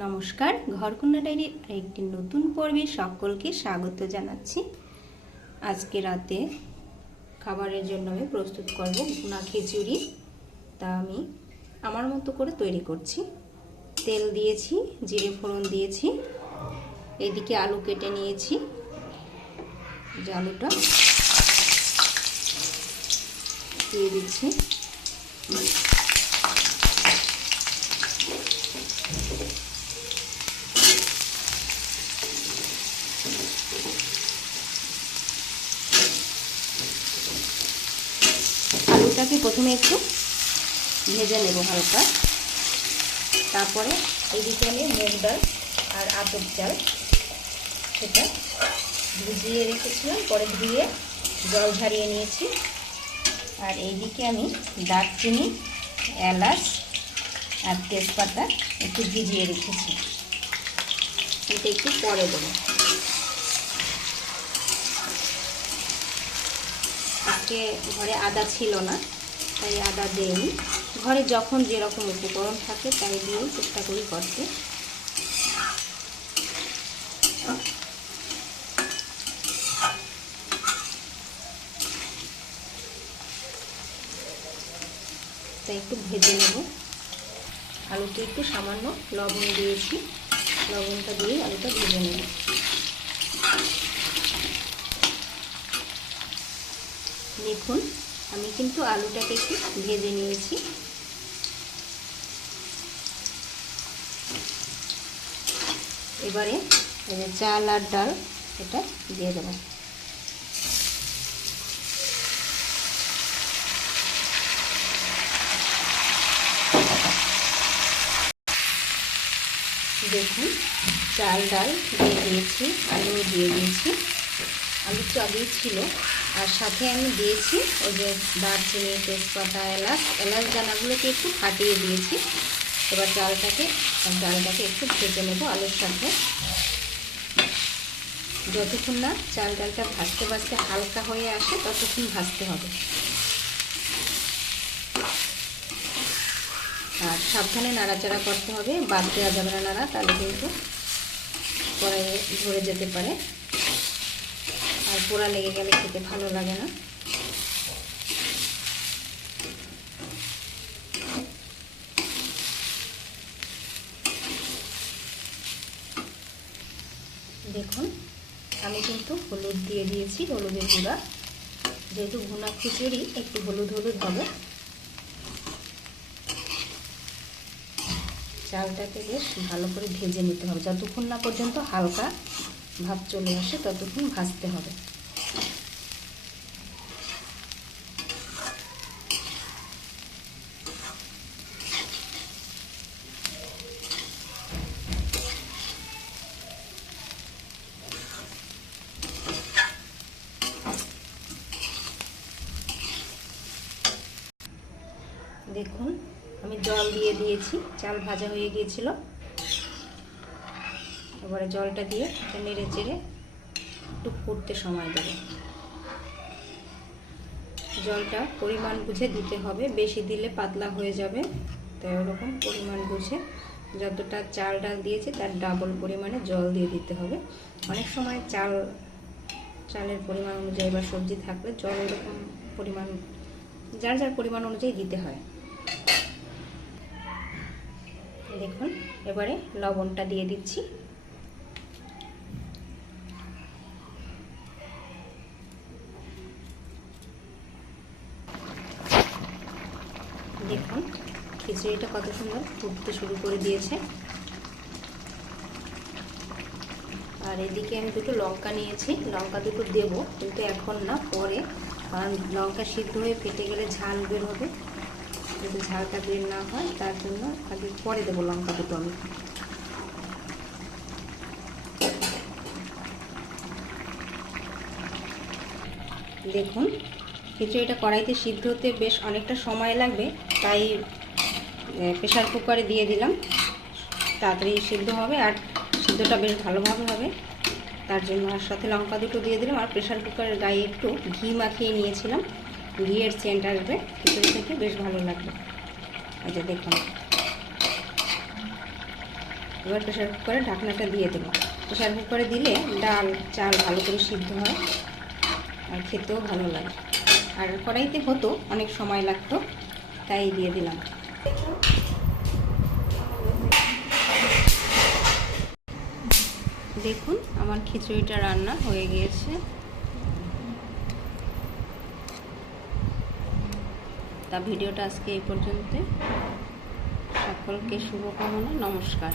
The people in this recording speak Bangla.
নমস্কার, ঘরকন্যা ডায়েরির আরেকটি নতুন পর্বে সকলকে স্বাগত জানাচ্ছি। আজকে রাতে খাবারের জন্য আমি প্রস্তুত করব ভুনা খিচুড়ি। তা আমি আমার মতো করে তৈরি করছি। তেল দিয়েছি, জিরে ফোড়ন দিয়েছি, এদিকে আলু কেটে নিয়েছি। যে আলুটা দিয়ে দিচ্ছি। আলুটাকে প্রথমে একটু ভেজে নেব হালকা। তারপরে এদিকে আমি মুগ ডাল আর আতপ চাল সেটা ভিজিয়ে রেখেছিলাম, পরে ধুয়ে জল ঝরিয়ে নিয়েছি। আর এইদিকে আমি দারচিনি, এলাচ আর তেজপাতা একটু ভিজিয়ে রেখেছি, এটা একটু পরে দেবো। আজকে ঘরে আদা ছিল না, তাই আদা দিইনি। ঘরে যখন যেরকম উপকরণ থাকে তাই দিয়েই চেষ্টা করি করতে। তাই একটু ভেজে নেব। আলুতে একটু সামান্য লবণ দিয়েছি, লবণটা দিয়ে আলুটা ভেজে নেব। দেখুন, আমি কিন্তু আলুটাকে একটু ভেজে নিয়েছি। এবারে চাল আর ডাল এটা দিয়ে দেব। দেখুন, চাল ডাল দিয়ে দিয়েছি, আলু দিয়ে দিয়েছি। আলু তো আগেই ছিল, আর সাথে আমি দিয়েছি ওই যে দারচিনি, তেজপাতা, এলাচ দানাগুলোকে একটু ফাটিয়ে দিয়েছি। এবার ডালটাকে একটু ভেজে নেব আলুর সাথে। যতক্ষণ না চাল ডালটা ভাজতে ভাজতে হালকা হয়ে আসে ততক্ষণ ভাজতে হবে। আর সাবধানে নাড়াচাড়া করতে হবে, বাদ দেওয়া যাবে না নাড়া, তাহলে কিন্তু কড়াইয়ে ধরে যেতে পারে, আর পোড়া লেগে গেলে খেতে ভালো লাগে না। দেখুন, আমি কিন্তু হলুদ দিয়ে দিয়েছি, হলুদের গুঁড়া। যেহেতু ভুনা খিচুড়ি একটু হলুদ হলুদ হবে। চালটাকে বেশ ভালো করে ভেজে নিতে হবে, যতক্ষণ না পর্যন্ত হালকা ভাব চলে আসে ততক্ষণ ভাজতে হবে। দেখুন, আমি জল দিয়ে দিয়েছি, চাল ভাজা হয়ে গিয়েছিল। এবারে জলটা দিয়ে নেড়ে চেড়ে একটু ফুটতে সময় দেবে। জলটা পরিমাণ বুঝে দিতে হবে, বেশি দিলে পাতলা হয়ে যাবে। তাই ওরকম পরিমাণ বুঝে যতটা চাল ডাল দিয়েছি তার ডাবল পরিমাণে জল দিয়ে দিতে হবে। অনেক সময় চালের পরিমাণ অনুযায়ী বা সবজি থাকলে জল এরকম পরিমাণ যার যার পরিমাণ অনুযায়ী দিতে হয়। দেখুন, এবারে লবণটা দিয়ে দিচ্ছি। দেখুন, খিচুড়িটা কত সুন্দর ফুটতে শুরু করে দিয়েছে। আর এদিকে আমি দুটো লঙ্কা নিয়েছি, লঙ্কা দুটো দেবো, কিন্তু এখন না, পরে, কারণ লঙ্কা সিদ্ধ হয়ে ফেটে গেলে ঝাল বের হবে। যদি ঝালটা বের না হয় তার জন্য আগে পরে দেবো লঙ্কা দুটো আমি। দেখুন, খিচুড়িটা কড়াইতে সিদ্ধ হতে বেশ অনেকটা সময় লাগবে, তাই প্রেশার কুকারে দিয়ে দিলাম। তাড়াতাড়ি সিদ্ধ হবে আর সিদ্ধটা বেশ ভালোভাবে হবে, তার জন্য। আর সাথে লঙ্কা দুটো দিয়ে দিলাম। আর প্রেশার কুকারের গায়ে একটু ঘি মাখিয়ে নিয়েছিলাম, ঘিয়ের সেন্ট আসবে খিচুড়ি থেকে, বেশ ভালো লাগবে। এই যে দেখুন, এবার প্রেসার কুকারে ঢাকনাটা দিয়ে দেবো। প্রেসার কুকারে দিলে ডাল চাল ভালো করে সিদ্ধ হয় আর খেতেও ভালো লাগে। আর কড়াইতে হতো অনেক সময় লাগতো, তাই দিয়ে দিলাম। দেখুন আমার খিচুড়িটা রান্না হয়ে গিয়েছে। তা ভিডিওটা আজকে এই পর্যন্ত। সকলকে শুভকামনা, নমস্কার।